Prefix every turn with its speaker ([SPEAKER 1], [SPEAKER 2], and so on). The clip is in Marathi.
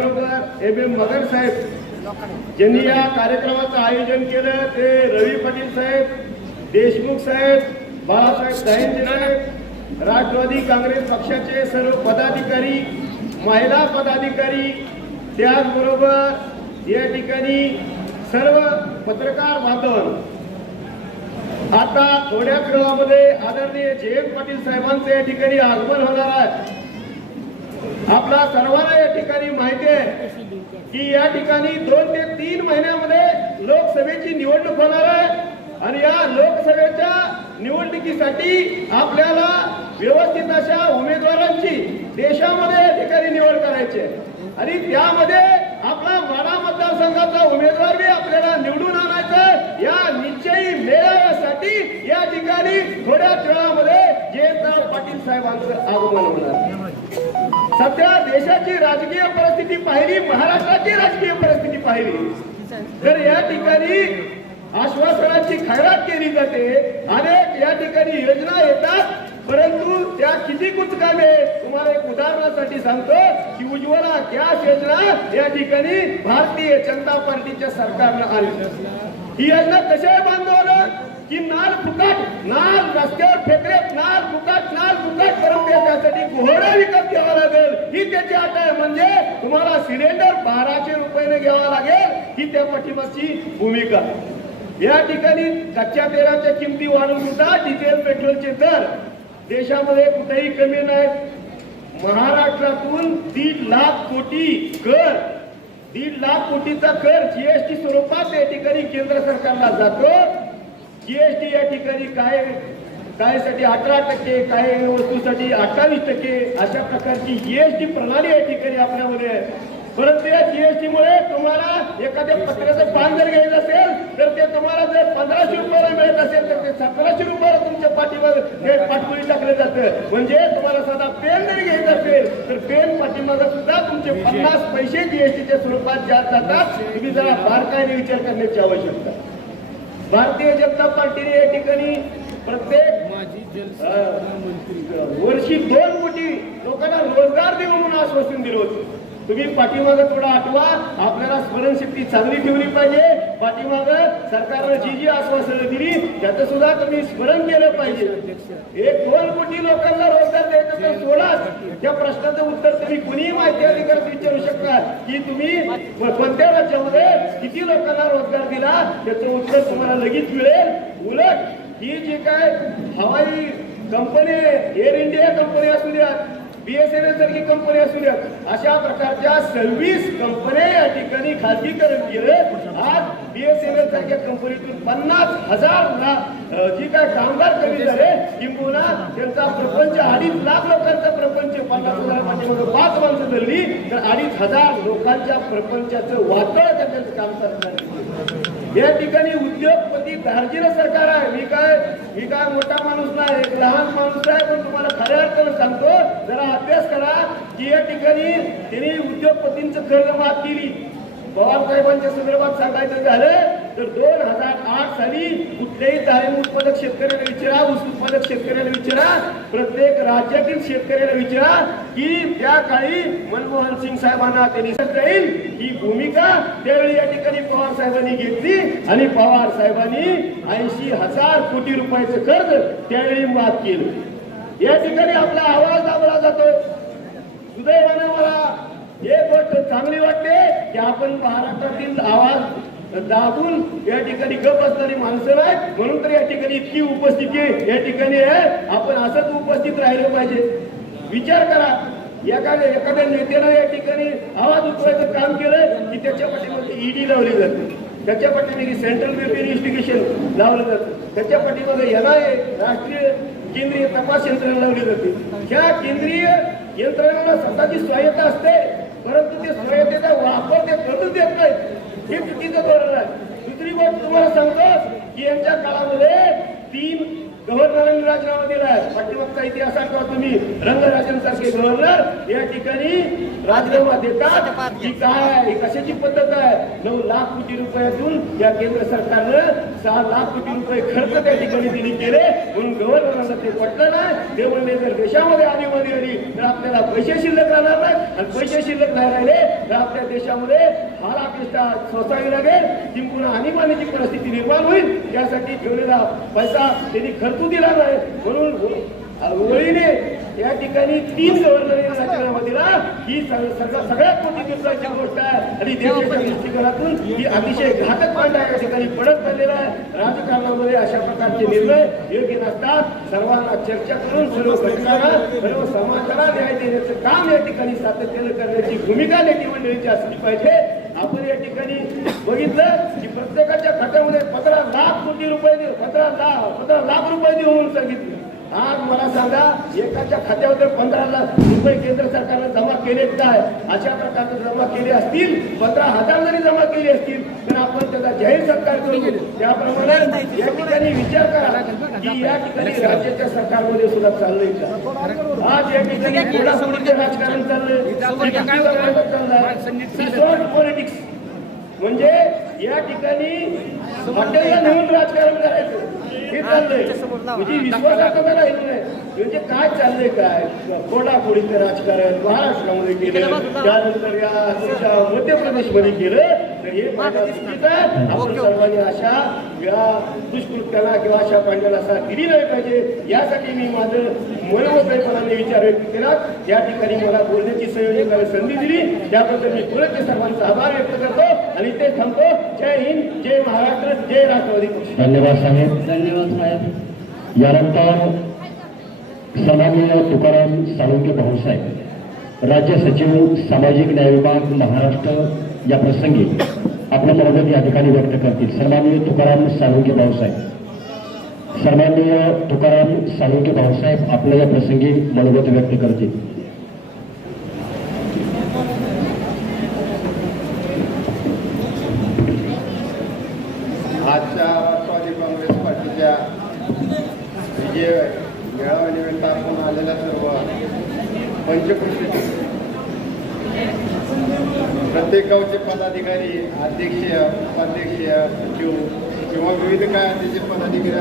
[SPEAKER 1] बरोबर एम एम मगर साहेब ज्यांनी या कार्यक्रमाचं आयोजन केलं ते रवी पाटील साहेब देशमुख साहेब बाळासाहेब दायंजे साहेब राष्ट्रवादी काँग्रेस पक्षाचे सर्व पदाधिकारी महिला पदाधिकारी त्याचबरोबर या ठिकाणी सर्व पत्रकार बांधव. आता थोड्याच वेळामध्ये आदरणीय जयंत पाटील साहेबांचं या ठिकाणी आगमन होणार आहे. आपला सर्वांना ठिकाणी माहिती आहे की या ठिकाणी दोन ते तीन महिन्यामध्ये लोकसभेची निवडणूक होणार आहे. आणि या लोकसभेच्या निवडणुकीसाठी आपल्याला व्यवस्थित अशा उमेदवारांची देशामध्ये या ठिकाणी निवड करायची आहे. आणि त्यामध्ये आपला माडा मतदारसंघाचा उमेदवार बी आपल्याला निवडून आणायचा या निश्चयी मेळाव्यासाठी या ठिकाणी थोड्याच वेळा पाटील साहेबांचं आगमन होणार. सध्या देशाची राजकीय परिस्थिती पाहिली महाराष्ट्राची राजकीय परिस्थिती पाहिली. तर या ठिकाणी आश्वासनाची खैरात केली जाते अनेक या ठिकाणी योजना येतात परंतु त्या किती कुचकामे तुम्हाला एक उदाहरणासाठी सांगतो. की उज्ज्वला गॅस योजना या ठिकाणी भारतीय जनता पार्टीच्या सरकारनं आली. ही योजना कशा बांधवलं की नाल फुकट नाल रस्त्यावर फेकले नाल फुकट नाल फुकट परंतु त्यासाठी घोडा विकत घ्यावा लागेल ही त्याची अट आहे. म्हणजे तुम्हाला सिलेंडर बाराशे रुपयाने घ्यावा लागेल ही त्या पाठिंबाची भूमिका. या ठिकाणी कच्च्या तेलाच्या किमती वाढून सुद्धा डिझेल पेट्रोलचे दर देशामध्ये कुठेही कमी नाही महाराष्ट्रातून दीड लाख कोटी कर दीड लाख कोटीचा कर जीएसटी स्वरूपात या ठिकाणी केंद्र सरकारला जातो. जीएसटी या ठिकाणी काय काहीसाठी अठरा टक्के काही वस्तूसाठी अठ्ठावीस टक्के अशा प्रकारची जीएसटी प्रणाली या ठिकाणी आपल्यामध्ये आहे. परंतु या जीएसटी मुळे तुम्हाला एखाद्या पत्र्याचं पान जर घ्यायचं असेल तर ते तुम्हाला जर पंधराशे रुपयाला मिळत असेल तर ते सतराशे रुपयाला तुमच्या पाठीवर हे पाठवली टाकलं जातं. म्हणजे तुम्हाला साधा पेन जरी घ्यायचं असेल तर पेन पाठीमागं सुद्धा तुमचे पन्नास पैसे जीएसटीच्या स्वरूपात जात जातात. तुम्ही जरा बारकाईने विचार करण्याची आवश्यकता. भारतीय जनता पार्टीने या ठिकाणी प्रत्येक वर्षी दोन कोटी लोकांना रोजगार देऊ म्हणून आश्वासन दिलं होतं. तुम्ही पाठीमागं थोडा आठवा आपल्याला स्मरणशक्ती चांगली ठेवली पाहिजे. पाठीमागं सरकारनं जी जी आश्वासनं दिली त्याचं सुद्धा तुम्ही स्मरण केलं पाहिजे. एक दोन कोटी लोकांना रोजगार द्यायचं तर सोडा त्या प्रश्नाचं उत्तर तुम्ही कुणीही माहिती अधिकारात विचारू शकता की तुम्ही कोणत्या राज्यामध्ये किती लोकांना रोजगार दिला त्याचं उत्तर तुम्हाला लगेच मिळेल. उलट ही जी काय हवाई कंपनी एअर इंडिया कंपनी असू द्या बीएसएनएल सारखी कंपनी असू द्या अशा प्रकारच्या सर्व्हिस कंपन्या या ठिकाणी खाजगीकरण केलं आज बीएसएनएल सारख्या कंपनीतून पन्नास हजार जी काय कामगार कमी झाले किंबहुना त्यांचा प्रपंच अडीच लाख लोकांचा प्रपंच पन्नास हजार म्हणजे पाच माणसं धरली तर अडीच हजार लोकांच्या प्रपंचाचं वातळ त्यांच्या काम सरकार या ठिकाणी उद्योग दार्जिनं सरकार आहे. मी काय मी काय मोठा माणूस नाही एक लहान माणूस आहे पण तुम्हाला खऱ्या अर्थानं सांगतो जरा अभ्यास करा की या ठिकाणी त्यांनी उद्योगपतींचं कर्ज माफ केली. पवार साहेबांच्या संदर्भात सांगायचं झालं तर दोन हजार आठ साली कुठल्याही डाळिंब उत्पादक शेतकऱ्याला विचारा ऊस उत्पादक शेतकऱ्याला विचारा प्रत्येक राज्यातील शेतकऱ्याला विचारा की त्या काळी मनमोहन सिंग साहेबांना त्यांनी जाईल ही भूमिका त्यावेळी या ठिकाणी पवार साहेबांनी घेतली आणि पवार साहेबांनी ऐंशी हजार कोटी रुपयाचं कर्ज त्यावेळी माफ केलं. या ठिकाणी आपला आवाज दाबला जातो. सुदैवाने मला एक गोष्ट चांगली वाटते की आपण महाराष्ट्रातील आवाज दाबून या ठिकाणी गप असणारी माणसं आहेत म्हणून तर या ठिकाणी इतकी उपस्थिती या ठिकाणी आहे आपण असंच उपस्थित राहिलं पाहिजे. विचार करा. एखाद्या एखाद्या नेत्यानं या ठिकाणी आवाज उठवायचं काम केलं की त्याच्या पाठीमध्ये ईडी लावली जाते. त्याच्या पाठीमागे सेंट्रल ब्युरो इन्व्हेस्टिगेशन लावलं जातं. त्याच्या पाठीमागे एनआयए राष्ट्रीय केंद्रीय तपास यंत्रणा लावली जाते. ह्या केंद्रीय यंत्रणेला स्वतःची स्वायत्ता असते परंतु ते स्वायत्तेचा वापर ते करूच देत नाहीत. हे चुकीचं धोरण आहे. दुसरी गोष्ट तुम्हाला सांगतो की यांच्या काळामध्ये तीन गव्हर्नरांनी राजीनामा दिला आहे. पाठीमागचा इतिहास सांगतो तुम्ही. रंगराजनसारखे गव्हर्नर या ठिकाणी राजीनामा देतात. ही काय ही कशाची पद्धत आहे? नऊ लाख कोटी रुपयातून या केंद्र सरकारनं सहा लाख कोटी रुपये खर्च त्या ठिकाणी दिली केले. म्हणून गव्हर्नरांना ते पटलं नाही. ते म्हणले जर देशामध्ये आणीबाणी आली तर आपल्याला पैसे शिल्लक राहणार नाही. आणि पैसे शिल्लक नाही राहिले तर आपल्या देशामध्ये हालापेष्टा सोसावी लागेल. जिंकून आणीबाणीची परिस्थिती निर्माण होईल. यासाठी ठेवलेला पैसा त्यांनी खर्चू दिला नाही. म्हणून वळीने या ठिकाणी तीन गव्हर्नर दिला ही सगळ्यात मोठी दिवसाची गोष्ट आहे. आणि देशाच्या दृष्टिकोनातून ही अतिशय घातक पांडा या ठिकाणी. पडत चाललेला आहे. राजकारणामध्ये अशा प्रकारचे निर्णय योग्य नसतात. सर्वांना चर्चा करून सर्व घटकांना सर्व समाजाला न्याय देण्याचं काम या ठिकाणी सातत्याने करण्याची भूमिका नेते मंडळीची असली पाहिजे. आपण या ठिकाणी बघितलं की प्रत्येकाच्या खात्यामध्ये पंधरा लाख कोटी रुपये पंधरा लाख पंधरा लाख रुपये देऊन सांगितलं. आज मला सांगा एकाच्या खात्यावर पंधरा लाख रुपये केंद्र सरकारनं जमा केलेत काय? अशा प्रकारचे जमा केले असतील पंधरा हजार जरी जमा केले असतील तर आपण त्याचा जाहीर सत्कार करू. त्याप्रमाणे या ठिकाणी विचार करा की या ठिकाणी राज्याच्या सरकारमध्ये सुद्धा चाललंय का? आज या ठिकाणी राजकारण चाललंय. पॉलिटिक्स. म्हणजे या ठिकाणी हॉटेलला नेऊन राजकारण करायचं. हे चाललंय. म्हणजे विश्वासार्हता राहिली नाही. म्हणजे काय चाललंय काय? कोणाकोडीचं राजकारण महाराष्ट्रामध्ये केलं. त्यानंतर या मध्य प्रदेशमध्ये केलं. तर हे आपण सर्वांनी अशा या दुष्कृत्याला किंवा अशा पांड्याला साथ दिली नाही पाहिजे. यासाठी मी माझं मनोमोकळेपणाने विचार व्यक्त केला. या ठिकाणी मला बोलण्याची संयोजकाने संधी दिली. त्याबद्दल मी पुरते सर्वांचा आभार व्यक्त करतो. आणि ते थांबतो जय हिंद जय महाराष्ट्र जय राष्ट्रवादी पक्ष.
[SPEAKER 2] धन्यवाद साहेब. धन्यवाद साहेब. यानंतर सन्माननीय तुकाराम साळुंके भाऊसाहेब राज्य सचिव सामाजिक न्याय विभाग महाराष्ट्र या प्रसंगी आपलं मनोगत या ठिकाणी व्यक्त करतील. सन्माननीय तुकाराम साळुंके भाऊसाहेब सन्माननीय तुकाराम साळुंके भाऊसाहेब आपलं या प्रसंगी मनोगत व्यक्त करतील
[SPEAKER 3] आजच्या राष्ट्रवादी काँग्रेस पार्टीच्या विजय मेळाव्यानिमित्त आपण आलेल्या सर्व पंचकृषी. प्रत्येक गावचे पदाधिकारी अध्यक्ष उपाध्यक्ष सचिव किंवा विविध काय त्याचे पदाधिकारी